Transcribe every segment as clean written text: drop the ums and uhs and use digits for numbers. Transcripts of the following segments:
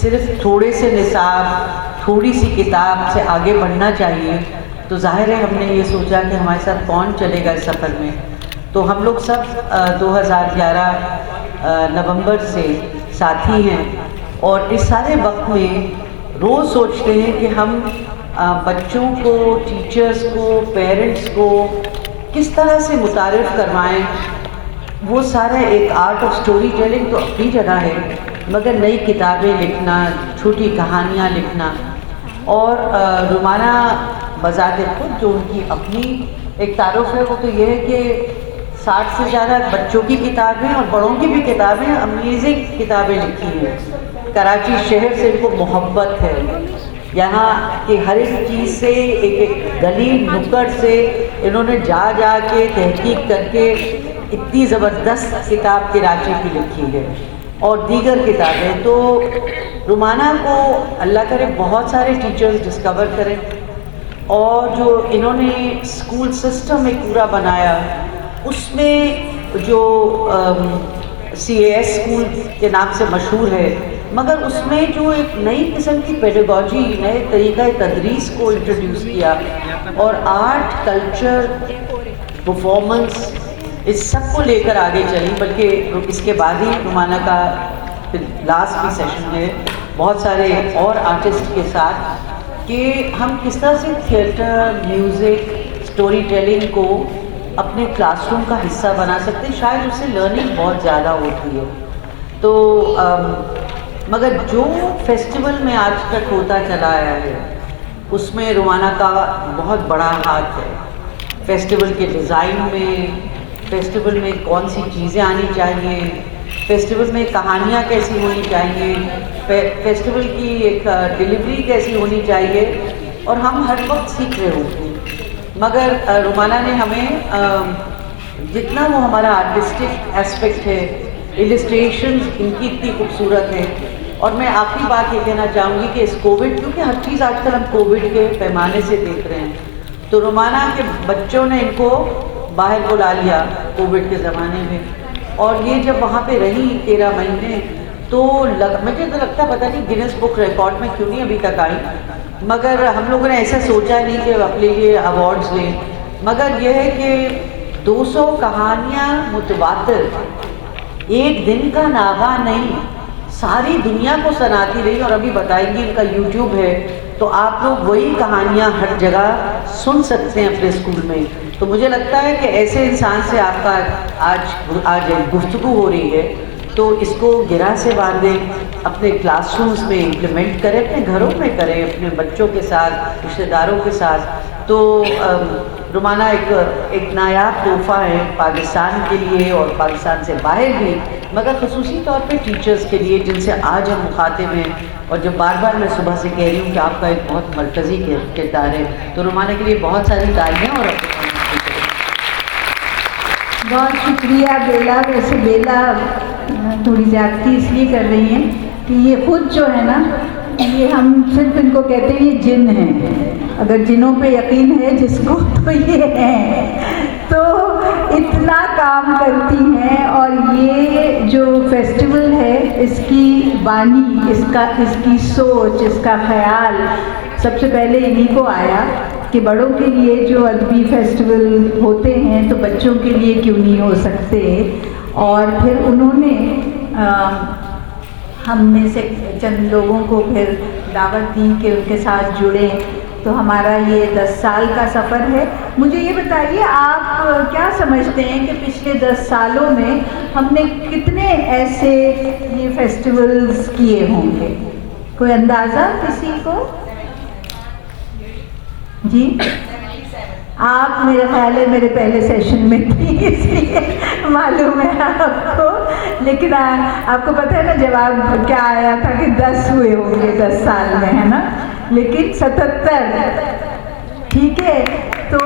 सिर्फ थोड़े से निसाब, थोड़ी सी किताब से आगे बढ़ना चाहिए, तो जाहिर है हमने ये सोचा कि हमारे साथ कौन चलेगा इस सफ़र में। तो हम लोग सब 2011 नवंबर से साथी हैं और इस सारे वक्त में रोज़ सोचते हैं कि हम बच्चों को, टीचर्स को, पेरेंट्स को किस तरह से मुतारिफ़ करवाएं। वो सारा एक आर्ट ऑफ स्टोरी टेलिंग तो अपनी जगह है, मगर नई किताबें लिखना, छोटी कहानियाँ लिखना और रुमाना बज़ाते खुद जो उनकी अपनी एक तारुफ़ है वो तो ये है कि 60 से ज़्यादा बच्चों की किताबें और बड़ों की भी किताबें, अमेजिंग किताबें लिखी हैं। कराची शहर से इनको मोहब्बत है, यहाँ की हर एक चीज़ से, एक एक गली नुक्कड़ से इन्होंने जा के तहकीक करके इतनी ज़बरदस्त किताब कराची की लिखी है और दीगर किताबें। तो रुमाना को अल्लाह करे बहुत सारे टीचर्स डिस्कवर करें और जो इन्होंने स्कूल सिस्टम एक पूरा बनाया, उसमें जो CAS स्कूल के नाम से मशहूर है, मगर उसमें जो एक नई किस्म की पेडागॉजी, नए तरीक़ा तदरीस को इंट्रोड्यूस किया और आर्ट, कल्चर, परफॉर्मेंस, इस सब को लेकर आगे चली। बल्कि इसके बाद ही रुमाना का लास्ट भी सेशन है बहुत सारे और आर्टिस्ट के साथ कि हम किस तरह से थिएटर, म्यूज़िक, स्टोरी टेलिंग को अपने क्लासरूम का हिस्सा बना सकते हैं। शायद उससे लर्निंग बहुत ज़्यादा होती है। तो मगर जो फेस्टिवल में आज तक होता चला आया है उसमें रुमाना का बहुत बड़ा हाथ है। फेस्टिवल के डिज़ाइन में, फेस्टिवल में कौन सी चीज़ें आनी चाहिए, फेस्टिवल में कहानियाँ कैसी होनी चाहिए, फेस्टिवल की एक डिलीवरी कैसी होनी चाहिए, और हम हर वक्त सीख रहे होते हैं। मगर रुमाना ने हमें जितना वो हमारा आर्टिस्टिक एस्पेक्ट है, इलस्ट्रेशंस इनकी इतनी खूबसूरत है। और मैं आखिरी बात ये कहना चाहूँगी कि इस कोविड, क्योंकि हर चीज़ आजकल हम कोविड के पैमाने से देख रहे हैं, तो रुमाना के बच्चों ने इनको बाहर बुला लिया कोविड के ज़माने में, और ये जब वहाँ पे रही 13 महीने तो मुझे तो लगता पता नहीं गिनेस बुक रिकॉर्ड में क्यों नहीं अभी तक आई, मगर हम लोगों ने ऐसा सोचा नहीं कि अपने लिए अवार्ड्स लें। मगर यह है कि 200 कहानियाँ मुतवातिर, एक दिन का नागा नहीं, सारी दुनिया को सुनाती रही। और अभी बताएंगी, इनका YouTube है तो आप लोग वही कहानियाँ हर जगह सुन सकते हैं अपने स्कूल में। तो मुझे लगता है कि ऐसे इंसान से आपका आज गुफ्तगू हो रही है, तो इसको गिरा से बांधें, अपने क्लासरूम्स में इम्प्लीमेंट करें, अपने घरों में करें, अपने बच्चों के साथ, रिश्तेदारों के साथ। तो रुमाना एक नायाब तोहफ़ा है पाकिस्तान के लिए और पाकिस्तान से बाहर भी, मगर ख़ुसूसी तौर पे टीचर्स के लिए जिनसे आज हम मुखातिब हैं, और जब बार बार मैं सुबह से कह रही हूँ कि आपका एक बहुत मरकज़ी किरदार है। तो रुमाना के लिए बहुत सारी तालियाँ और बहुत शुक्रिया बेला। वैसे बेला थोड़ी ज़्यादती इसलिए कर रही हैं कि ये खुद जो है ना, ये हम सिर्फ इनको कहते हैं ये जिन हैं। अगर जिनों पे यकीन है जिसको तो ये हैं, तो इतना काम करती हैं। और ये जो फेस्टिवल है, इसकी बानी, इसकी सोच, इसका ख्याल सबसे पहले इन्हीं को आया कि बड़ों के लिए जो अदबी फेस्टिवल होते हैं तो बच्चों के लिए क्यों नहीं हो सकते। और फिर उन्होंने हम में से चंद लोगों को फिर दावत दी कि उनके साथ जुड़े। तो हमारा ये 10 साल का सफ़र है। मुझे ये बताइए, आप क्या समझते हैं कि पिछले 10 सालों में हमने कितने ऐसे ये फेस्टिवल्स किए होंगे? कोई अंदाज़ा किसी को? जी, आप मेरे ख्याल है मेरे पहले सेशन में थी इसलिए मालूम है आपको। लेकिन आपको पता है ना जवाब क्या आया था कि 10 हुए होंगे 10 साल में, है ना? लेकिन 77, ठीक है। तो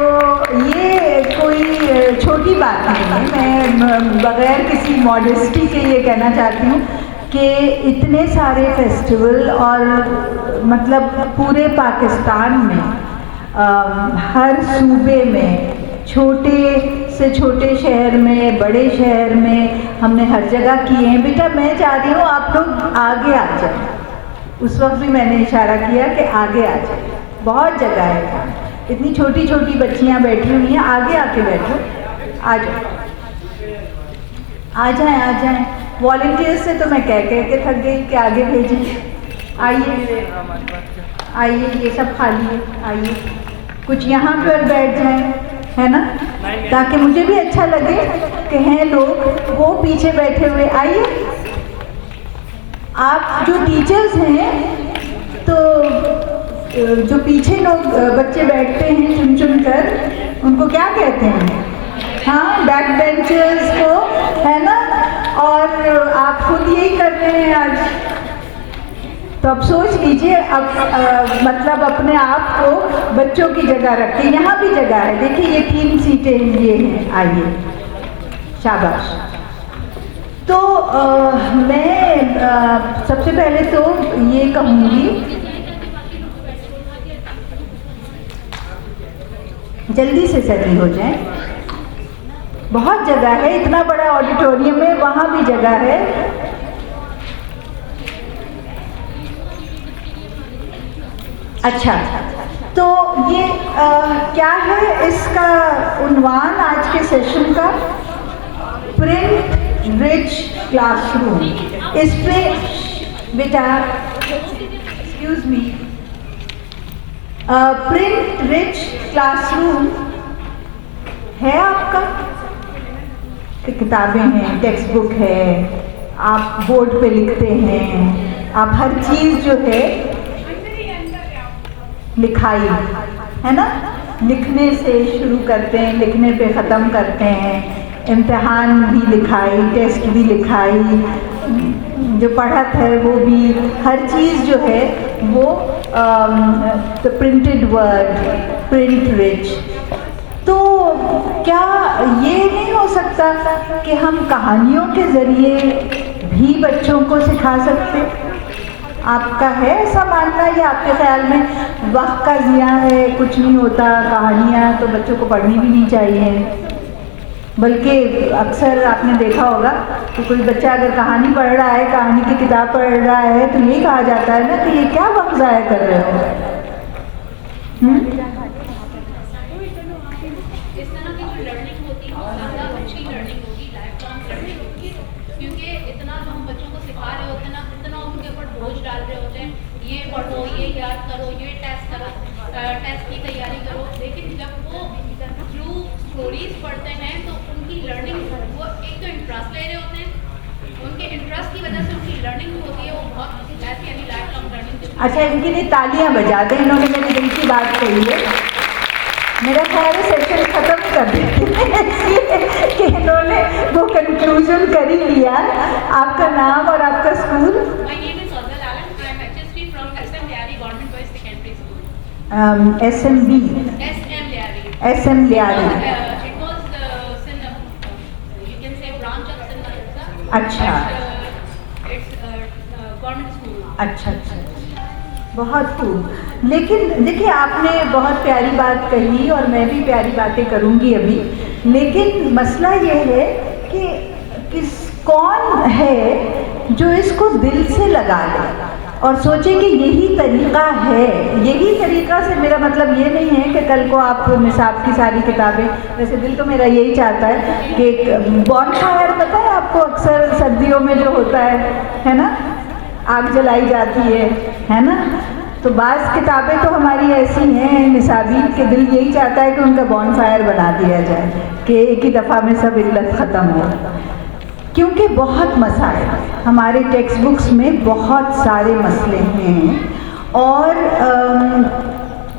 ये कोई छोटी बात नहीं है। मैं बगैर किसी मॉडेस्टी के ये कहना चाहती हूँ कि इतने सारे फेस्टिवल और मतलब पूरे पाकिस्तान में हर सूबे में, छोटे से छोटे शहर में, बड़े शहर में, हमने हर जगह किए हैं। बेटा मैं चाह रही हूँ आप लोग आगे आ जाएं, उस वक्त भी मैंने इशारा किया कि आगे आ जाए, बहुत जगह है, इतनी छोटी छोटी बच्चियां बैठी हुई हैं, आगे आके बैठो, आ जाओ, आ जाएं, आ जाएं। वॉलंटियर्स से तो मैं कह के थक गई कि आगे भेजें, आइए आइए, ये सब खाली है, आइए, कुछ यहाँ पर बैठ जाएं, है ना, ताकि मुझे भी अच्छा लगे कि हैं लोग, वो पीछे बैठे हुए। आइए, आप जो टीचर्स हैं, तो जो पीछे लोग बच्चे बैठते हैं चुन चुन कर, उनको क्या कहते हैं? हाँ, बैक बेंचर्स को, है ना, और आप खुद यही कर रहे हैं आज। तो अब सोच लीजिए, अब मतलब अपने आप को बच्चों की जगह रखते, यहाँ भी जगह है, देखिए ये 3 सीटें ये हैं, आइए, शाबाश। तो मैं सबसे पहले तो ये कहूँगी, जल्दी से सेटल हो जाएं, बहुत जगह है, इतना बड़ा ऑडिटोरियम है, वहाँ भी जगह है। अच्छा, तो ये क्या है इसका उन्वान आज के सेशन का? Print rich classroom. इस पे बेटा, excuse me, print rich classroom है आपका? किताबें हैं, टेक्स्ट बुक है, आप बोर्ड पे लिखते हैं, आप हर चीज़ जो है लिखाई, है ना, लिखने से शुरू करते हैं, लिखने पे ख़त्म करते हैं, इम्तिहान भी लिखाई, टेस्ट भी लिखाई, जो पढ़त है वो भी, हर चीज़ जो है वो the printed word, print rich. तो क्या ये नहीं हो सकता कि हम कहानियों के ज़रिए भी बच्चों को सिखा सकते? आपका है ऐसा मानना, या आपके ख्याल में वक्त का ज़िया है, कुछ नहीं होता, कहानियाँ तो बच्चों को पढ़नी भी नहीं चाहिए? बल्कि अक्सर आपने देखा होगा कि कोई बच्चा अगर कहानी पढ़ रहा है, कहानी की किताब पढ़ रहा है, तो यही कहा जाता है ना कि ये क्या वक्त ज़ाया कर रहे हो। इस तरह की जो लर्निंग होती है ज़्यादा अच्छी लर्निंग होगी, लाइफ लॉन्ग लर्निंग होगी, क्योंकि इतना हम बच्चों को सिखा रहे होते हैं ना, इतना उनके ऊपर बोझ डाल रहे होते हैं, ये पढ़ो, ये याद करो, ये टेस्ट करो, टेस्ट की तैयारी करो। लेकिन जब वो थ्रू स्टोरीज पढ़ते हैं तो उनकी लर्निंग, वो एक तो इंटरेस्ट ले रहे होते हैं, उनके इंटरेस्ट की वजह से उनकी लर्निंग होती है वो बहुत ऐसी, यानी लाइफ लॉन्ग लर्निंग। अच्छा, इनके लिए तालियां बजा दें, इन्होंने मेरे दिल की बात कही है। मेरा ख्याल है सेशन ख़त्म कर दें कि इन्होंने वो कंक्लूजन कर ही लिया। आपका नाम और आपका school? My name is Sozal Alan. I am HST from SM Lyari Government Boys Secondary School. SMB? SM Lyari. SM Lyari. It was you can say branch of St. Marysa. अच्छा। It's government school. अच्छा अच्छा, बहुत खूब। लेकिन देखिए, आपने बहुत प्यारी बात कही और मैं भी प्यारी बातें करूँगी अभी, लेकिन मसला ये है कि कौन है जो इसको दिल से लगा ले और सोचे कि यही तरीक़ा है। यही तरीक़ा से मेरा मतलब ये नहीं है कि कल को आप निसाब की सारी किताबें, वैसे दिल तो मेरा यही चाहता है कि बॉनफायर, पता है आपको, अक्सर सर्दियों में जो होता है ना, आग जलाई जाती है ना, तो बाज़ किताबें तो हमारी ऐसी हैं निसाबी कि दिल यही चाहता है कि उनका बॉनफायर बना दिया जाए कि एक ही दफ़ा में सब इल्लत ख़त्म हो, क्योंकि बहुत मसाइल हमारे टेक्स्ट बुक्स में, बहुत सारे मसले हैं। और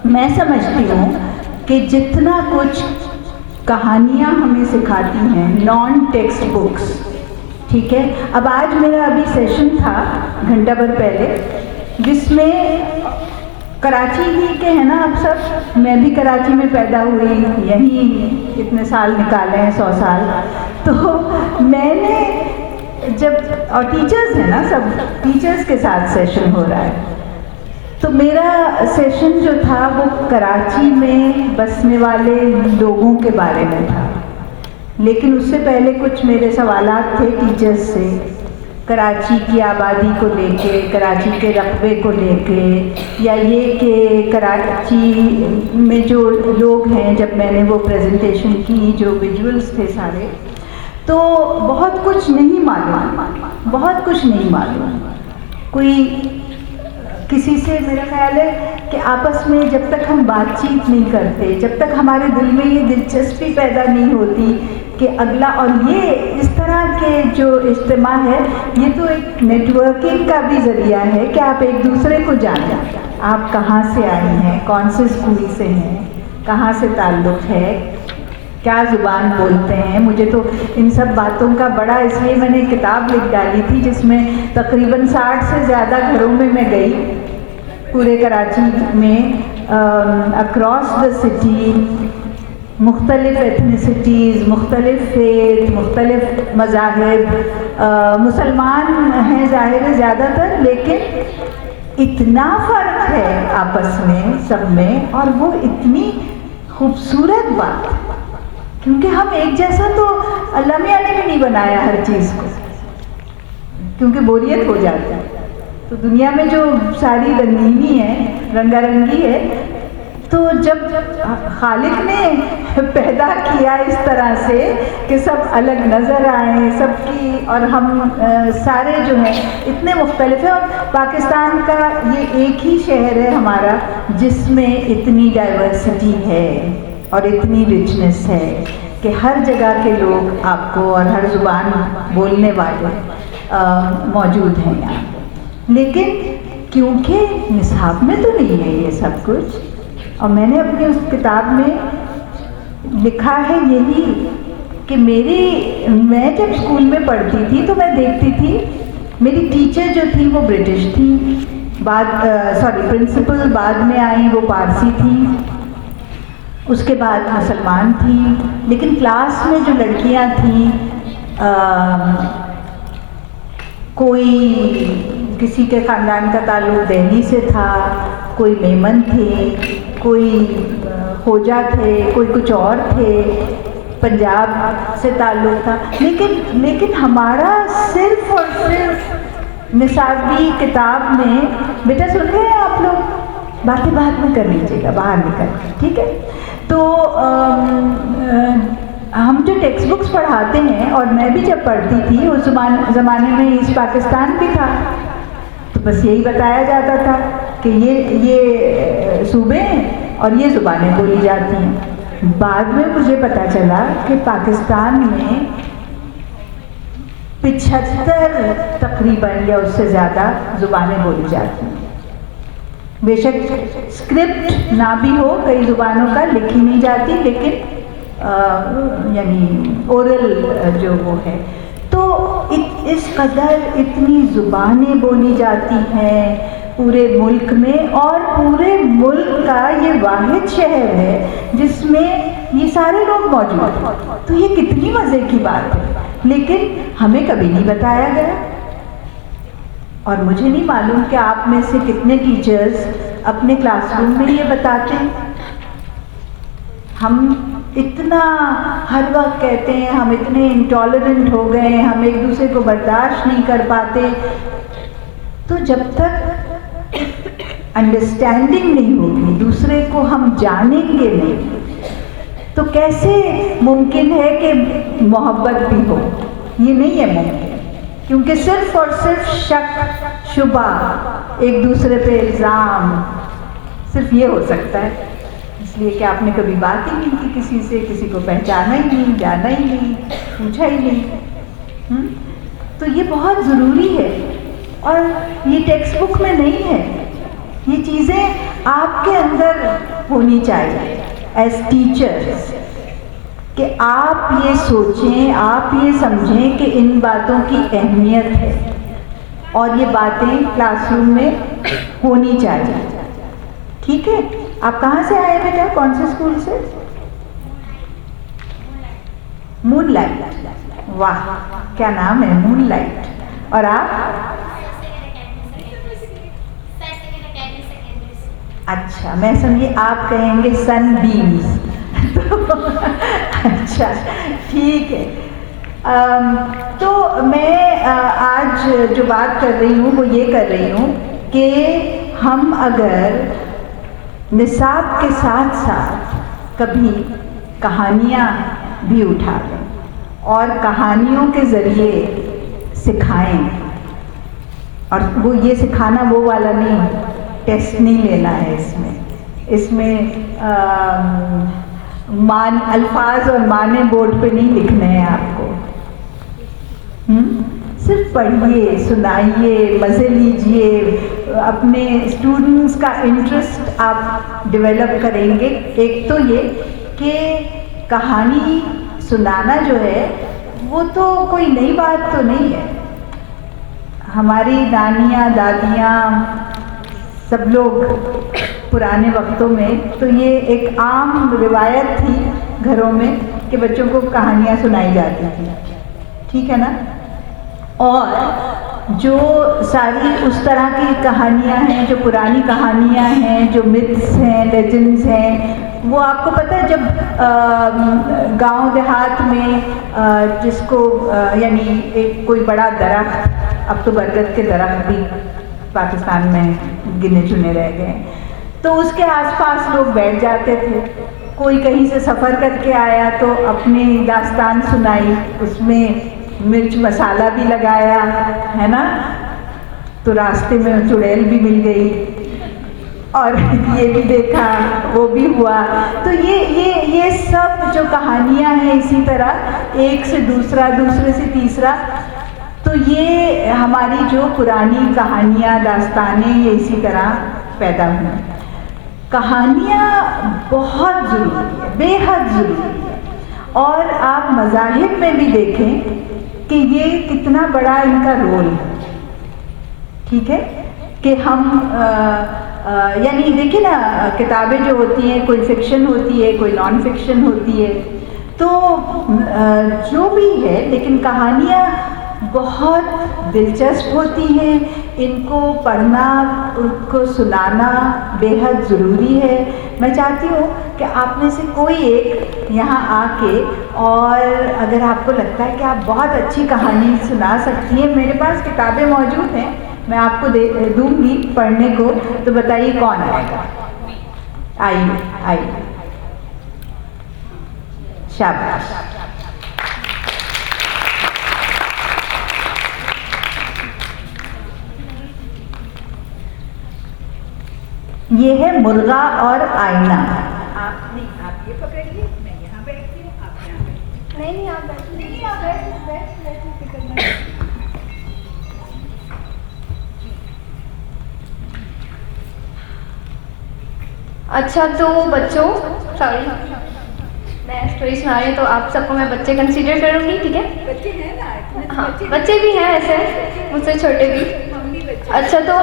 मैं समझती हूँ कि जितना कुछ कहानियाँ हमें सिखाती हैं नॉन टेक्स्ट बुक्स, ठीक है, अब आज मेरा अभी सेशन था घंटा भर पहले, जिसमें कराची ही के हैं ना आप सब, मैं भी कराची में पैदा हुई, यहीं इतने साल निकाले हैं, 100 साल। तो मैंने जब, और टीचर्स हैं ना सब, टीचर्स के साथ सेशन हो रहा है, तो मेरा सेशन जो था वो कराची में बसने वाले लोगों के बारे में था। लेकिन उससे पहले कुछ मेरे सवालात थे टीचर्स से कराची की आबादी को लेके, कराची के रकबे को लेके, या ये कि कराची में जो लोग हैं, जब मैंने वो प्रेजेंटेशन की, जो विजुअल्स थे सारे, तो बहुत कुछ नहीं मालूम, बहुत कुछ नहीं मालूम। कोई किसी से, मेरा ख्याल है कि आपस में जब तक हम बातचीत नहीं करते, जब तक हमारे दिल में ये दिलचस्पी पैदा नहीं होती कि अगला, और ये इस तरह के जो इज्तिमा है, ये तो एक नेटवर्किंग का भी ज़रिया है कि आप एक दूसरे को जानें, आप कहाँ से आई हैं, कौन से स्कूल से हैं, कहाँ से ताल्लुक़ है, क्या ज़ुबान बोलते हैं। मुझे तो इन सब बातों का बड़ा, इसलिए मैंने किताब लिख डाली थी जिसमें तकरीबन 60 से ज़्यादा घरों में मैं गई पूरे कराची में, अक्रॉस द सिटी, मुख्तलिफ़ एथनिसिटीज़, मुख्तलिफ़ फेथ, मुख्तलिफ़ मज़ाहिब, मुसलमान हैं ज़ाहिर है ज़्यादातर, लेकिन इतना फ़र्क है आपस में सब में, और वो इतनी खूबसूरत बात, क्योंकि हम एक जैसा तो अल्लाह मियाँ ने भी नहीं बनाया हर चीज़ को, क्योंकि बोरियत हो जाती है। तो दुनिया में जो सारी रंगीनी है, रंगारंगी है, तो जब खालिक ने पैदा किया इस तरह से कि सब अलग नज़र आए सबकी, और हम सारे जो हैं इतने मुख्तलिफ हैं, और पाकिस्तान का ये एक ही शहर है हमारा जिसमें इतनी डाइवर्सिटी है और इतनी रिचनेस है कि हर जगह के लोग आपको, और हर ज़ुबान बोलने वाले मौजूद हैं यहाँ। लेकिन क्योंकि निसाब में तो नहीं है ये सब कुछ, और मैंने अपनी उस किताब में लिखा है यही कि मैं जब स्कूल में पढ़ती थी तो मैं देखती थी, मेरी टीचर जो थी वो ब्रिटिश थी, प्रिंसिपल बाद में आई, वो पारसी थी, उसके बाद मुसलमान थी, लेकिन क्लास में जो लड़कियां थीं, कोई किसी के ख़ानदान का ताल्लुक़ दिल्ली से था, कोई मेमन थे, कोई खोजा थे, कोई कुछ और थे, पंजाब से ताल्लुक़ था, लेकिन हमारा सिर्फ़ और सिर्फ निसाबी किताब में, बेटा सुन रहे हैं आप लोग, बातें बाद में कर लीजिएगा बाहर निकल, ठीक है। तो हम जो टेक्स्ट बुक्स पढ़ाते हैं, और मैं भी जब पढ़ती थी उस ज़माने में ईस्ट पाकिस्तान भी था, तो बस यही बताया जाता था कि ये सूबे हैं और ये ज़ुबानें बोली जाती हैं। बाद में मुझे पता चला कि पाकिस्तान में 75 तकरीबन या उससे ज़्यादा ज़ुबानें बोली जाती हैं। बेशक स्क्रिप्ट ना भी हो कई ज़ुबानों का, लिखी नहीं जाती, लेकिन यानी ओरल जो वो है, तो इस कदर इतनी ज़ुबानें बोली जाती हैं पूरे मुल्क में, और पूरे मुल्क का ये वाहिद शहर है जिसमें ये सारे लोग मौजूद हैं। तो ये कितनी मज़े की बात है, लेकिन हमें कभी नहीं बताया गया। और मुझे नहीं मालूम कि आप में से कितने टीचर्स अपने क्लासरूम में ये बताते हैं। हम इतना हर वक्त कहते हैं हम इतने इंटॉलरेंट हो गए हैं, हम एक दूसरे को बर्दाश्त नहीं कर पाते, तो जब तक अंडरस्टैंडिंग नहीं होगी, दूसरे को हम जानेंगे नहीं, तो कैसे मुमकिन है कि मोहब्बत भी हो? ये नहीं है मुमकिन, क्योंकि सिर्फ और सिर्फ शक, शुबा, एक दूसरे पे इल्ज़ाम, सिर्फ ये हो सकता है। इसलिए कि आपने कभी बात ही नहीं की किसी से, किसी को पहचाना ही नहीं, जाना ही नहीं, पूछा ही नहीं। तो ये बहुत ज़रूरी है, और ये टेक्स्ट बुक में नहीं है। ये चीज़ें आपके अंदर होनी चाहिए एज टीचर्स, कि आप ये सोचें, आप ये समझें कि इन बातों की अहमियत है, और ये बातें क्लासरूम में होनी चाहिए। ठीक है? आप कहाँ से आए बेटा, कौन से स्कूल से? मूनलाइट, वाह क्या नाम है, मूनलाइट। और आप? अच्छा, मैं समझी आप कहेंगे सनबीम्स। अच्छा ठीक है। तो मैं आज जो बात कर रही हूँ वो ये कर रही हूँ कि हम अगर निसाब के साथ साथ कभी कहानियाँ भी उठा लें और कहानियों के ज़रिए सिखाएं, और वो ये सिखाना वो वाला नहीं, टेस्ट नहीं लेना है इसमें मान अल्फाज और माने बोर्ड पे नहीं लिखने हैं आपको। सिर्फ पढ़िए, सुनाइए, मज़े लीजिए, अपने स्टूडेंट्स का इंटरेस्ट आप डेवलप करेंगे। एक तो ये कि कहानी सुनाना जो है वो तो कोई नई बात तो नहीं है। हमारी नानियाँ, दादियाँ, सब लोग पुराने वक्तों में तो ये एक आम रिवायत थी घरों में कि बच्चों को कहानियाँ सुनाई जाती थी, ठीक है ना। और जो सारी उस तरह की कहानियाँ हैं, जो पुरानी कहानियाँ हैं, जो मिथ्स हैं, लेजेंड्स हैं, वो आपको पता है जब गांव देहात में जिसको यानी एक कोई बड़ा दरख्त, अब तो बरगद के दरख्त भी पाकिस्तान में गिने चुने रह गए, तो उसके आसपास लोग बैठ जाते थे। कोई कहीं से सफ़र करके आया तो अपनी दास्तान सुनाई, उसमें मिर्च मसाला भी लगाया, है ना, तो रास्ते में चुड़ैल भी मिल गई और ये भी देखा, वो भी हुआ। तो ये सब जो कहानियाँ हैं, इसी तरह एक से दूसरा, दूसरे से तीसरा, तो ये हमारी जो पुरानी कहानियाँ, दास्तानें, ये इसी तरह पैदा हुई। कहानियाँ बहुत ज़रूरी है, बेहद ज़रूरी है। और आप मज़ाहिब में भी देखें कि ये कितना बड़ा इनका रोल है, ठीक है, कि हम यानी देखिए ना, किताबें जो होती हैं, कोई फिक्शन होती है, कोई नॉन फिक्शन होती है, तो जो भी है, लेकिन कहानियाँ बहुत दिलचस्प होती हैं। इनको पढ़ना, उनको सुनाना बेहद ज़रूरी है। मैं चाहती हूँ कि आप में से कोई एक यहाँ आके, और अगर आपको लगता है कि आप बहुत अच्छी कहानी सुना सकती हैं, मेरे पास किताबें मौजूद हैं, मैं आपको दूँगी पढ़ने को, तो बताइए कौन आएगा। आइए आइए, शाबाश। ये है मुर्गा और आईना। आप नहीं, आप ये पकड़िए, मैं यहाँ बैठती हूँ, आप यहाँ बैठिए। नहीं आप बैठिए, नहीं आप बैठ फिक्र मत। अच्छा तो बच्चों, सॉरी मैं स्टोरी सुना रही हूँ, तो आप सबको मैं बच्चे कंसीडर करूँगी, ठीक है। बच्चे हैं ना, हाँ बच्चे भी हैं वैसे, मुझसे छोटे भी। हम भी बच्चे। अच्छा तो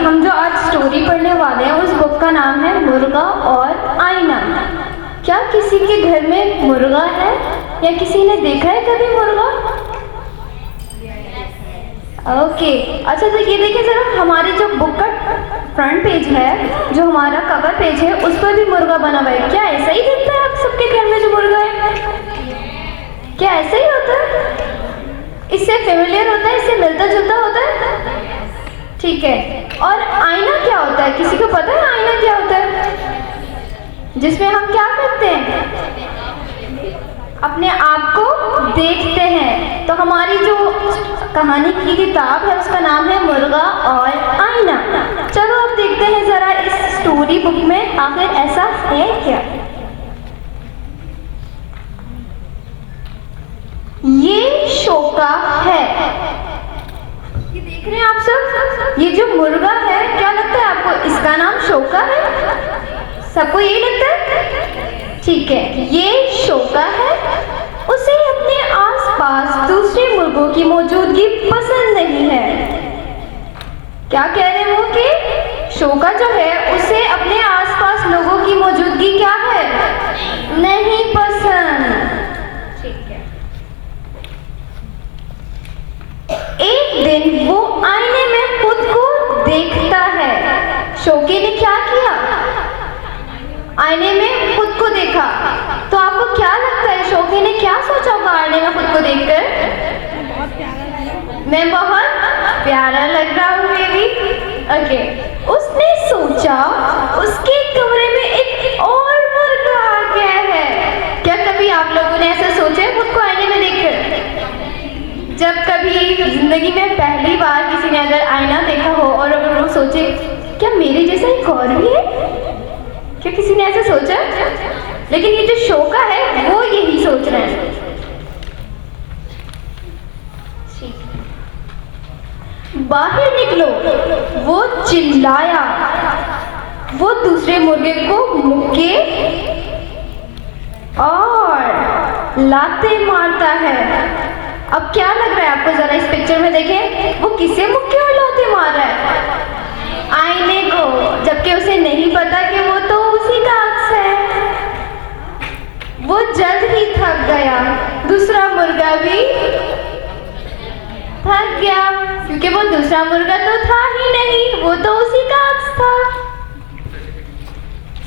हम जो आज स्टोरी पढ़ने वाले हैं, उस बुक का नाम है मुर्गा और आईना। क्या किसी के घर में मुर्गा है, या किसी ने देखा है कभी मुर्गा? ओके अच्छा, तो ये देखिए ज़रा, हमारी जो बुक का फ्रंट पेज है, जो हमारा कवर पेज है, उस पर भी मुर्गा बना हुआ है। क्या ऐसा ही दिखता है आप सबके घर में जो मुर्गा है? क्या ऐसा ही होता है? इससे फेमिलियर होता है, इससे मिलता जुलता होता है, ठीक है। और आईना क्या होता है, किसी को पता है आईना क्या होता है? जिसमें हम क्या करते हैं, अपने आप को देखते हैं। तो हमारी जो कहानी की किताब है उसका नाम है मुर्गा और आईना। चलो अब देखते हैं जरा इस स्टोरी बुक में आखिर ऐसा है क्या। ये शोका है, ये देख रहे हैं आप सब, ये जो मुर्गा है, क्या लगता है आपको इसका नाम शोका है? सबको यही लगता है, ठीक है। ये शोका है, उसे अपने आसपास दूसरे मुर्गों की मौजूदगी पसंद नहीं है। क्या कह रहे हैं वो कि शोका जो है उसे अपने आसपास लोगों की मौजूदगी क्या है, नहीं पसंद, ठीक है। एक दिन वो आईने में खुद को देखता है। शोके ने क्या किया, आईने में खुद को देखा। तो आपको क्या लगता है शोफी ने क्या सोचा होगा आईने में खुद को देखकर? मैं बहुत प्यारा लग रहा हूँ बेबी। ओके, उसने सोचा उसके कमरे में एक और मुर्गा आ गया है। क्या कभी आप लोगों ने ऐसा सोचा है खुद को आईने में देखकर? जब कभी जिंदगी में पहली बार किसी ने अगर आईना देखा हो और अगर वो सोचे क्या मेरे जैसा एक और भी है, क्या किसी ने ऐसा सोचा? लेकिन ये जो शोका है वो यही सोच रहा है। बाहर निकलो, वो चिल्लाया। वो दूसरे मुर्गे को मुक्के और लाते मारता है। अब क्या लग रहा है आपको, जरा इस पिक्चर में देखें, वो किसे मुक्के और लाते मार रहा है? आईने को, जबकि उसे नहीं पता कि वो तो उसी का अक्स है। वो जल्द ही थक गया। दूसरा मुर्गा भी थक गया क्योंकि वो दूसरा मुर्गा तो था ही नहीं, वो तो उसी का अक्स था।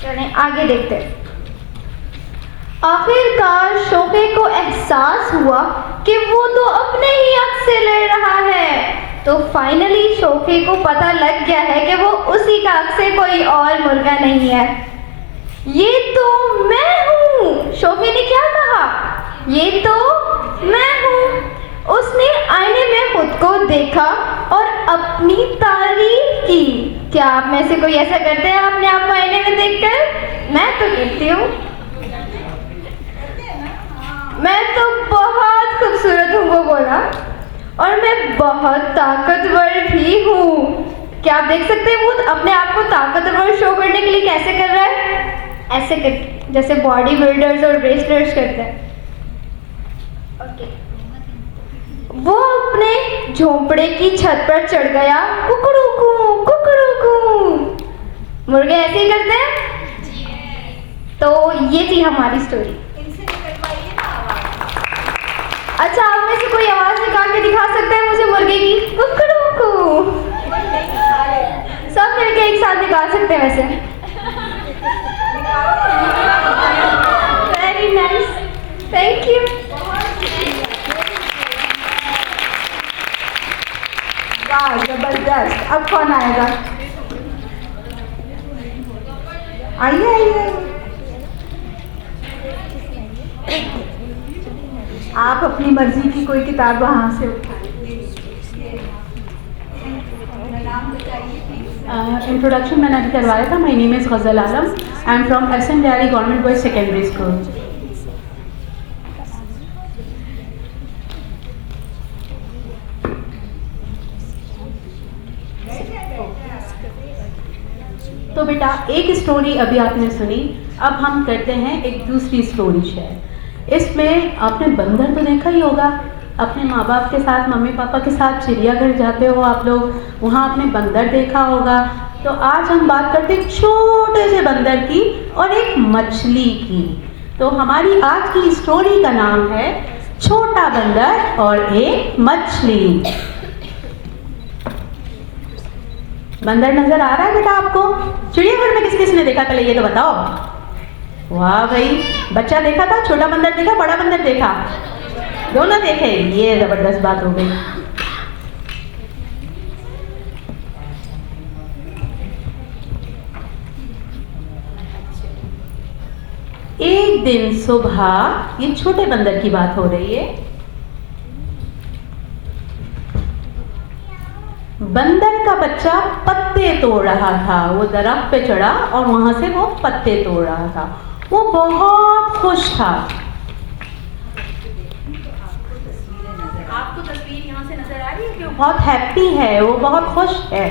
चलें आगे देखते हैं। आखिरकार शोके को एहसास हुआ कि वो तो अपने ही अक्स से लड़ रहा है। तो फाइनली शोके को पता लग गया है कि वो उसी का अक्स से कोई और मुर्गा नहीं है। ये तो मैं हूँ, शोके ने क्या कहा? ये तो मैं हूँ। उसने आईने में खुद को देखा और अपनी तारीफ की। क्या आप में से कोई ऐसा करते हैं अपने आप को आईने में देखकर? मैं तो करती हूँ। मैं तो बहुत खूबसूरत हूँ, वो बोला, और मैं बहुत ताकतवर भी हूँ। क्या आप देख सकते हैं वो अपने आप को ताकतवर शो करने के लिए कैसे कर रहा है? ऐसे कर, जैसे बॉडी बिल्डर्स और रेसलर्स करते हैं। ओके, वो अपने झोंपड़े की छत पर चढ़ गया। कुकड़ू कू, मुर्गे ऐसे ही करते हैं। तो ये थी हमारी स्टोरी। अच्छा, आप में से कोई आवाज निकाल के दिखा सकते हैं मुझे मुर्गे की? कुकड़ू कू। सब मिलके एक साथ निकाल सकते हैं वैसे। Very nice, thank you. वाह, जबरदस्त। अब कौन आएगा? आइए आइए। आप अपनी मर्जी की कोई किताब वहाँ से इंट्रोडक्शन मैंने अभी करवाया था। My name is Ghazal Alam. I am from S N डियारी गवर्नमेंट बॉयज सेकेंडरी स्कूल। तो बेटा, एक स्टोरी अभी आपने सुनी, अब हम करते हैं एक दूसरी स्टोरी शेयर। इसमें आपने बंदर तो देखा ही होगा, अपने माँ बाप के साथ, मम्मी पापा के साथ चिड़ियाघर जाते हो आप लोग, वहाँ आपने बंदर देखा होगा। तो आज हम बात करते हैं छोटे से बंदर की और एक मछली की। तो हमारी आज की स्टोरी का नाम है छोटा बंदर और एक मछली। बंदर नजर आ रहा है बेटा आपको? चिड़ियाघर में किस किस ने देखा, पहले ये तो बताओ। वाह भाई, बच्चा देखा था? छोटा बंदर देखा, बड़ा बंदर देखा? दोनों देखे। ये जबरदस्त बात हो गई। एक दिन सुबह, ये छोटे बंदर की बात हो रही है, बंदर का बच्चा पत्ते तोड़ रहा था। वो दरख्त पे चढ़ा और वहां से वो पत्ते तोड़ रहा था। वो बहुत खुश था। आपको तस्वीर यहाँ से नजर आ रही है कि वो बहुत हैप्पी है, वो बहुत खुश है।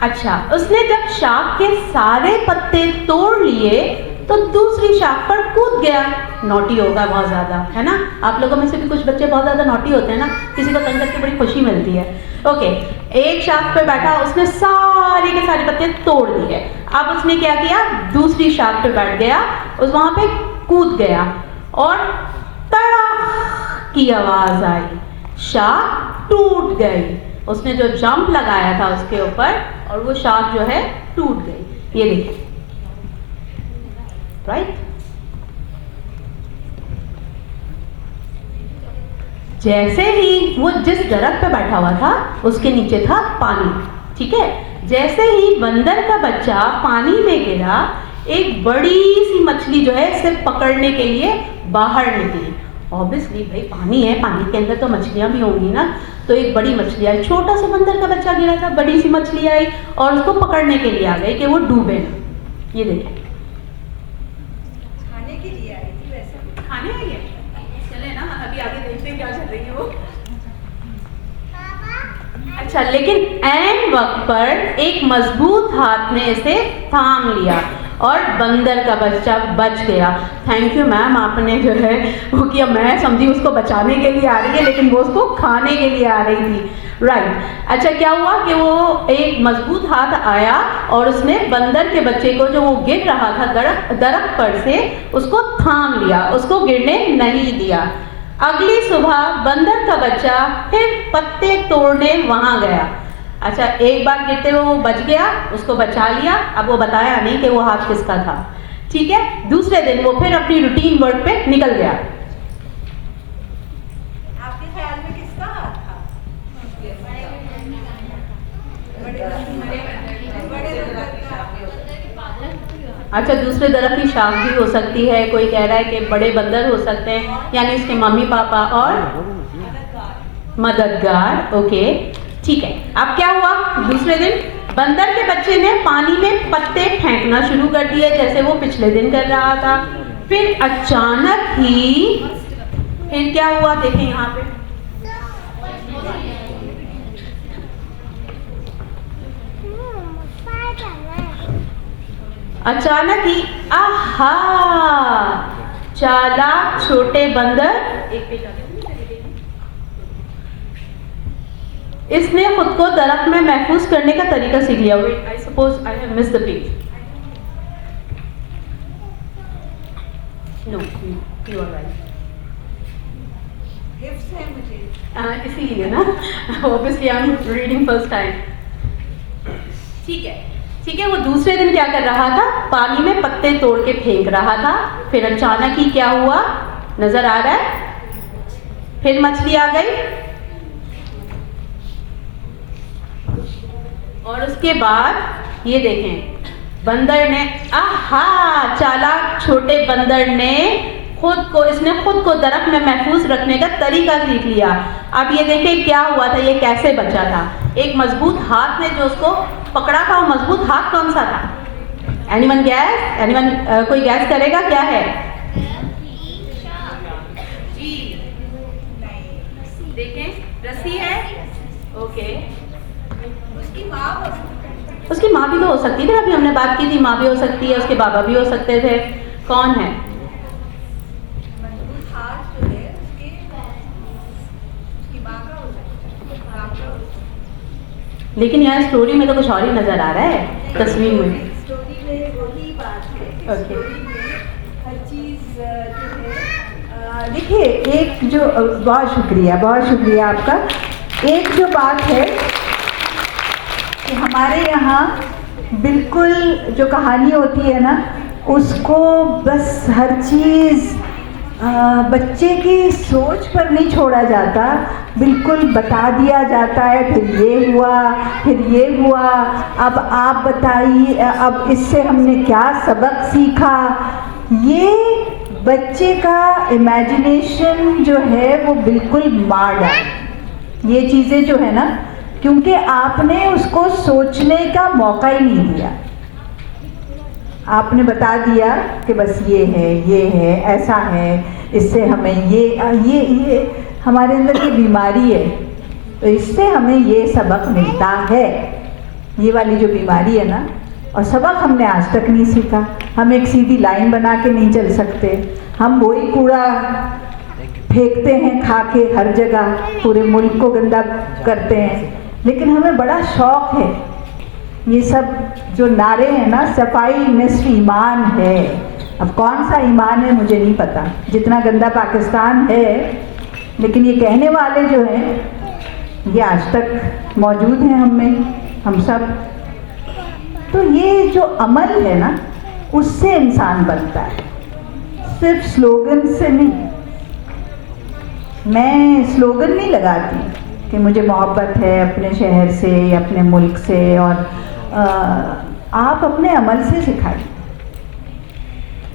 अच्छा, उसने जब शाख के सारे पत्ते तोड़ लिए तो दूसरी शाख पर कूद गया। नॉटी होगा बहुत ज़्यादा, है ना? आप लोगों में से भी कुछ बच्चे बहुत ज़्यादा नॉटी होते हैं ना, किसी को तंग करके बड़ी खुशी मिलती है। ओके, एक शाख पर बैठा, उसने सारे के सारे पत्ते तोड़ दिए। अब उसने क्या किया, दूसरी शाख पे बैठ गया, उस वहाँ पे कूद गया और तड़ाक की आवाज़ आई, शाख टूट गई। उसने जो जंप लगाया था उसके ऊपर और वो शाख जो है टूट गई। ये देखिए, राइट। जैसे ही वो जिस दरख्त पे बैठा हुआ था उसके नीचे था पानी, ठीक है। जैसे ही बंदर का बच्चा पानी में गिरा, एक बड़ी सी मछली जो है इसे पकड़ने के लिए बाहर निकली। ऑब्वियसली भाई पानी है, पानी के अंदर तो मछलियां भी होंगी ना, तो एक बड़ी मछली आई। छोटा सा बंदर का बच्चा गिरा था, बड़ी सी मछली आई और उसको पकड़ने के लिए आ गई कि वो डूबे ना। ये देखिए, खाने के लिए आई थी वैसे। खाने आई है, चले ना अभी आगे देखते हैं क्या चल रही है वो। अच्छा, लेकिन ऐन वक्त पर एक मजबूत हाथ ने इसे थाम लिया और बंदर का बच्चा बच गया। थैंक यू मैम, आपने जो है वो किया। मैं समझी उसको बचाने के लिए आ रही है, लेकिन वो उसको खाने के लिए आ रही थी, राइट। अच्छा, क्या हुआ कि वो एक मजबूत हाथ आया और उसने बंदर के बच्चे को, जो वो गिर रहा था दरख्त पर से, उसको थाम लिया, उसको गिरने नहीं दिया। अगली सुबह बंदर का बच्चा फिर पत्ते तोड़ने वहां गया। अच्छा, एक बार गिरते हुए वो बच गया, उसको बचा लिया। अब वो बताया नहीं कि वो हाथ किसका था, ठीक है। दूसरे दिन वो फिर अपनी रूटीन वर्क पे निकल गया। आपके ख्याल में किसका हाथ था? अच्छा, दूसरे दरख्त की शाख भी हो सकती है। कोई कह रहा है कि बड़े बंदर हो सकते हैं, यानी इसके मम्मी पापा और मददगार। ओके, ठीक है। अब क्या हुआ, दूसरे दिन बंदर के बच्चे ने पानी में पत्ते फेंकना शुरू कर दिए, जैसे वो पिछले दिन कर रहा था। फिर अचानक ही फिर क्या हुआ, देखें यहाँ पे। अचानक ही आहा, चालाक छोटे बंदर, एक पेज आगे, इसने खुद को दरख्त में महफूज करने का तरीका सीख लिया। Wait, I suppose I have missed the page. No, you are right. हिफ्स है मुझे। इसीलिए ना, obviously I am reading first time. ठीक है, ठीक है। वो दूसरे दिन क्या कर रहा था, पानी में पत्ते तोड़ के फेंक रहा था। फिर अचानक ही क्या हुआ, नजर आ रहा है, फिर मछली आ गई और उसके बाद ये देखें, बंदर ने, आहा, चालाक छोटे बंदर ने इसने खुद को दरख्त में महफूज रखने का तरीका सीख लिया। अब ये देखें क्या हुआ था, ये कैसे बचा था। एक मजबूत हाथ ने जो उसको पकड़ा था, वो मजबूत हाथ कौन सा था? Anyone gas? एनीवन कोई गैस करेगा क्या है? जी, देखें, रस्सी है। ओके, उसकी माँ भी तो हो सकती थी, अभी हमने बात की थी, माँ भी हो सकती है, उसके बाबा भी हो सकते थे। कौन है? लेकिन यहाँ स्टोरी में तो कुछ और ही नजर आ रहा है तस्वीर में। स्टोरी में वही बात है। ओके, हर चीज़ जो है, देखिए, एक जो, बहुत शुक्रिया आपका। एक जो बात है कि हमारे यहाँ बिल्कुल जो कहानी होती है ना, उसको बस हर चीज़ बच्चे की सोच पर नहीं छोड़ा जाता, बिल्कुल बता दिया जाता है। फिर ये हुआ, फिर ये हुआ, अब आप बताइए, अब इससे हमने क्या सबक सीखा। ये बच्चे का इमेजिनेशन जो है वो बिल्कुल मार डाले ये चीज़ें जो है ना, क्योंकि आपने उसको सोचने का मौका ही नहीं दिया। आपने बता दिया कि बस ये है, ऐसा है, इससे हमें ये हमारे अंदर की बीमारी है, तो इससे हमें ये सबक मिलता है, ये वाली जो बीमारी है ना। और सबक हमने आज तक नहीं सीखा। हम एक सीधी लाइन बना के नहीं चल सकते, हम वही कूड़ा फेंकते हैं खा के हर जगह, पूरे मुल्क को गंदा करते हैं। लेकिन हमें बड़ा शौक़ है, ये सब जो नारे हैं ना, सफाई निस्फ ईमान है। अब कौन सा ईमान है मुझे नहीं पता, जितना गंदा पाकिस्तान है, लेकिन ये कहने वाले जो हैं ये आज तक मौजूद हैं हम में, हम सब। तो ये जो अमल है ना, उससे इंसान बनता है, सिर्फ स्लोगन से नहीं। मैं स्लोगन नहीं लगाती कि मुझे मोहब्बत है अपने शहर से या अपने मुल्क से, और आप अपने अमल से सिखाइए।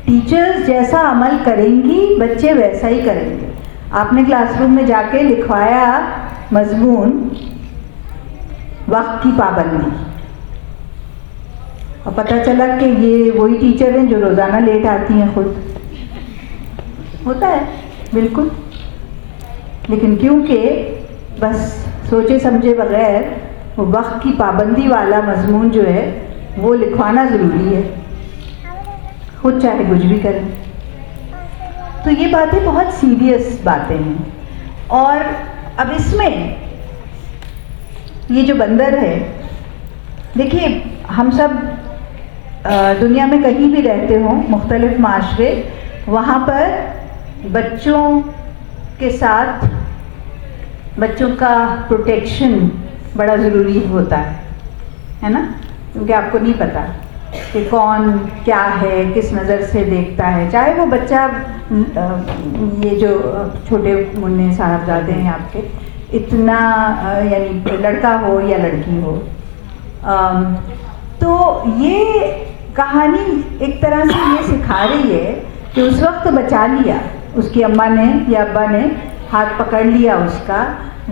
टीचर्स जैसा अमल करेंगी बच्चे वैसा ही करेंगे। आपने क्लासरूम में जाके लिखवाया मजमून वक्त की पाबंदी, और पता चला कि ये वही टीचर हैं जो रोज़ाना लेट आती हैं खुद। होता है बिल्कुल, लेकिन क्योंकि बस सोचे समझे बगैर वो वक्त की पाबंदी वाला मजमून जो है वो लिखवाना ज़रूरी है, खुद चाहे कुछ भी करें। तो ये बातें बहुत सीरियस बातें हैं। और अब इसमें ये जो बंदर है, देखिए हम सब दुनिया में कहीं भी रहते हों, मुख्तलिफ माशरे, वहाँ पर बच्चों के साथ बच्चों का प्रोटेक्शन बड़ा ज़रूरी होता है ना, क्योंकि आपको नहीं पता कि कौन क्या है, किस नज़र से देखता है। चाहे वो बच्चा ये जो छोटे मुन्ने साहबजादे हैं आपके, इतना यानी लड़का हो या लड़की हो, तो ये कहानी एक तरह से ये सिखा रही है कि उस वक्त बचा लिया, उसकी अम्मा ने या अब्बा ने हाथ पकड़ लिया उसका,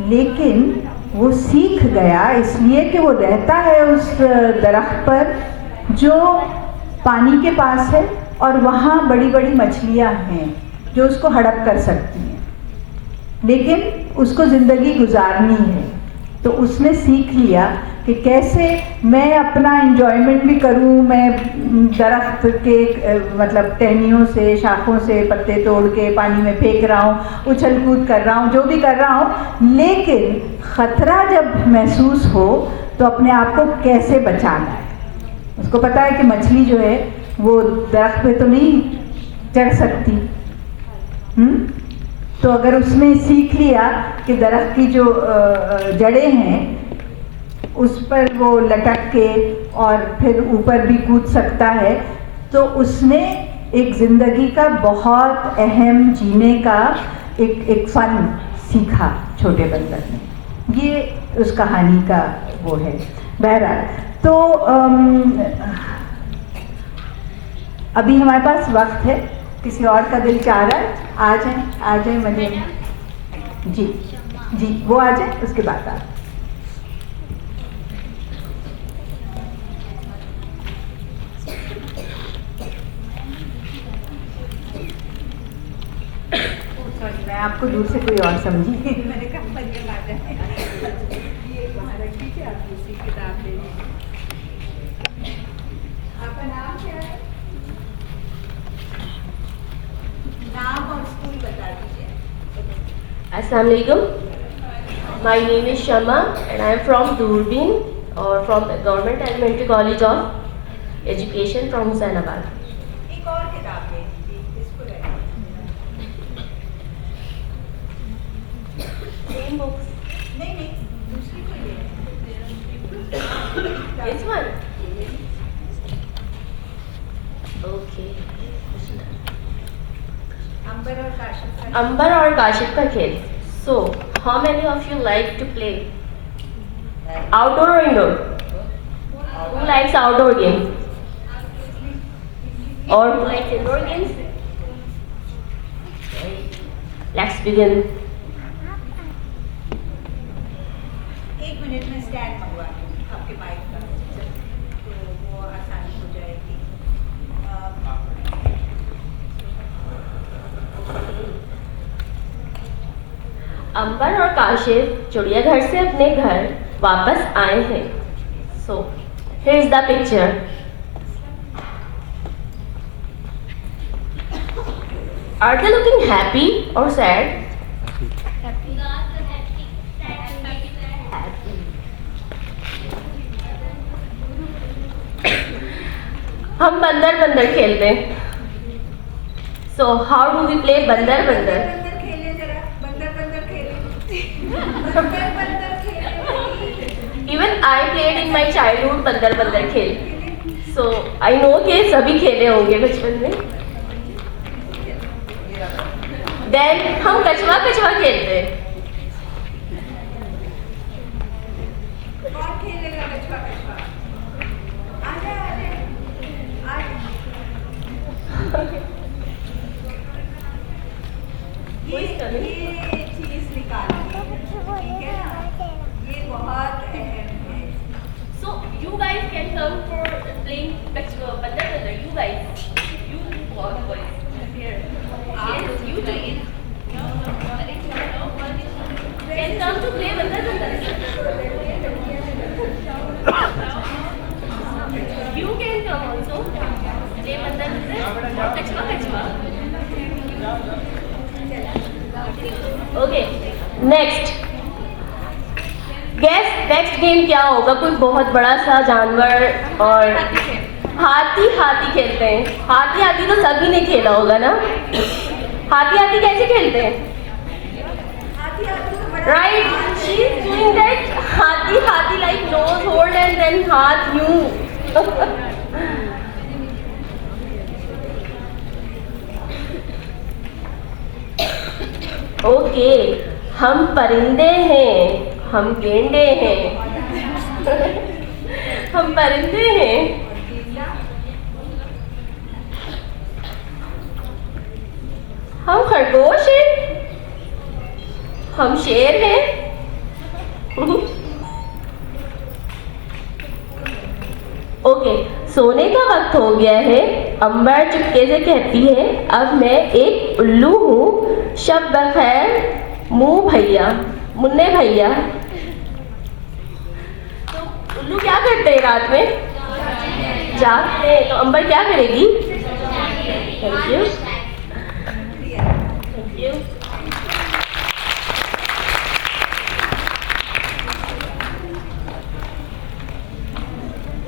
लेकिन वो सीख गया इसलिए कि वो रहता है उस दरख्त पर जो पानी के पास है, और वहाँ बड़ी बड़ी मछलियाँ हैं जो उसको हड़प कर सकती हैं, लेकिन उसको ज़िंदगी गुजारनी है। तो उसने सीख लिया कि कैसे मैं अपना एंजॉयमेंट भी करूं, मैं दरख्त के मतलब टहनियों से, शाखों से पत्ते तोड़ के पानी में फेंक रहा हूँ, उछल कूद कर रहा हूँ, जो भी कर रहा हूँ, लेकिन ख़तरा जब महसूस हो तो अपने आप को कैसे बचाना है। उसको पता है कि मछली जो है वो दरख्त पे तो नहीं चढ़ सकती, तो अगर उसने सीख लिया कि दरख्त की जो जड़ें हैं उस पर वो लटक के और फिर ऊपर भी कूद सकता है, तो उसने एक ज़िंदगी का बहुत अहम जीने का एक फ़न सीखा छोटे बंदर ने। ये उस कहानी का वो है। बहरहाल तो अभी हमारे पास वक्त है, किसी और का दिल चाह रहा है, आ जाए मजे में। जी वो आ जाए, उसके बाद आप। मैं आपको दूर से कोई और समझी, मैंने कहा मरियम आ जाए। ये वहाँ रख दीजिए, आप दूसरी किताब ले लीजिए। आपका नाम क्या है? नाम और स्कूल बता दीजिए। Assalamu alaikum. My name is Shama and I am from Durbin, or from the Government Elementary College of Education from Husainabad. एक और किताब ले लीजिए, इसको ले लीजिए। Same books. नहीं दूसरी को ले This one. Okay. अंबर और काशिफ का Ambar or Kashif ka khel. So, how many of you like to play? Outdoor or indoor? Who likes outdoor games? Or who likes indoor games? Let's begin. एक minute में stand मंगवा दूँ आपके mic का, तो वो आसानी हो जाएगी। अंबर और काशिफ चिड़ियाघर से अपने घर वापस आए हैं। So here is the picture. Are they looking happy और सैड? हम बंदर बंदर खेलते हैं। So how do we play बंदर बंदर? बंदर खेले जरा, बंदर खेले, बंदर खेले। Even I played in my childhood बंदर बंदर खेल। सो आई नो कि सभी खेले होंगे बचपन में। देन हम कछवा कछवा खेलते हैं। So you guys can come for playing banda. You guys, you boys here. Yes, you do. Can come to play banda. You can come also. Play banda or kachwa. Okay. Next. Guess next game क्या होगा? कोई बहुत बड़ा सा जानवर और हाथी खेलते हैं। हाथी तो सभी ने खेला होगा ना। हाथी कैसे खेलते हैं? Right? She is doing that हाथी like nose hold and then हाथ यूं। Okay, हम परिंदे हैं, हम गेंडे हैं। हम परिंदे हैं। हम खरगोश हैं। हम शेर हैं। ओके, सोने का वक्त हो गया है। अंबर चुपके से कहती है, अब मैं एक उल्लू हूँ। शब बखैर मुन्ने भैया। तो उल्लू क्या करते हैं रात में? जागते हैं। तो अंबर क्या करेगी? Thank you.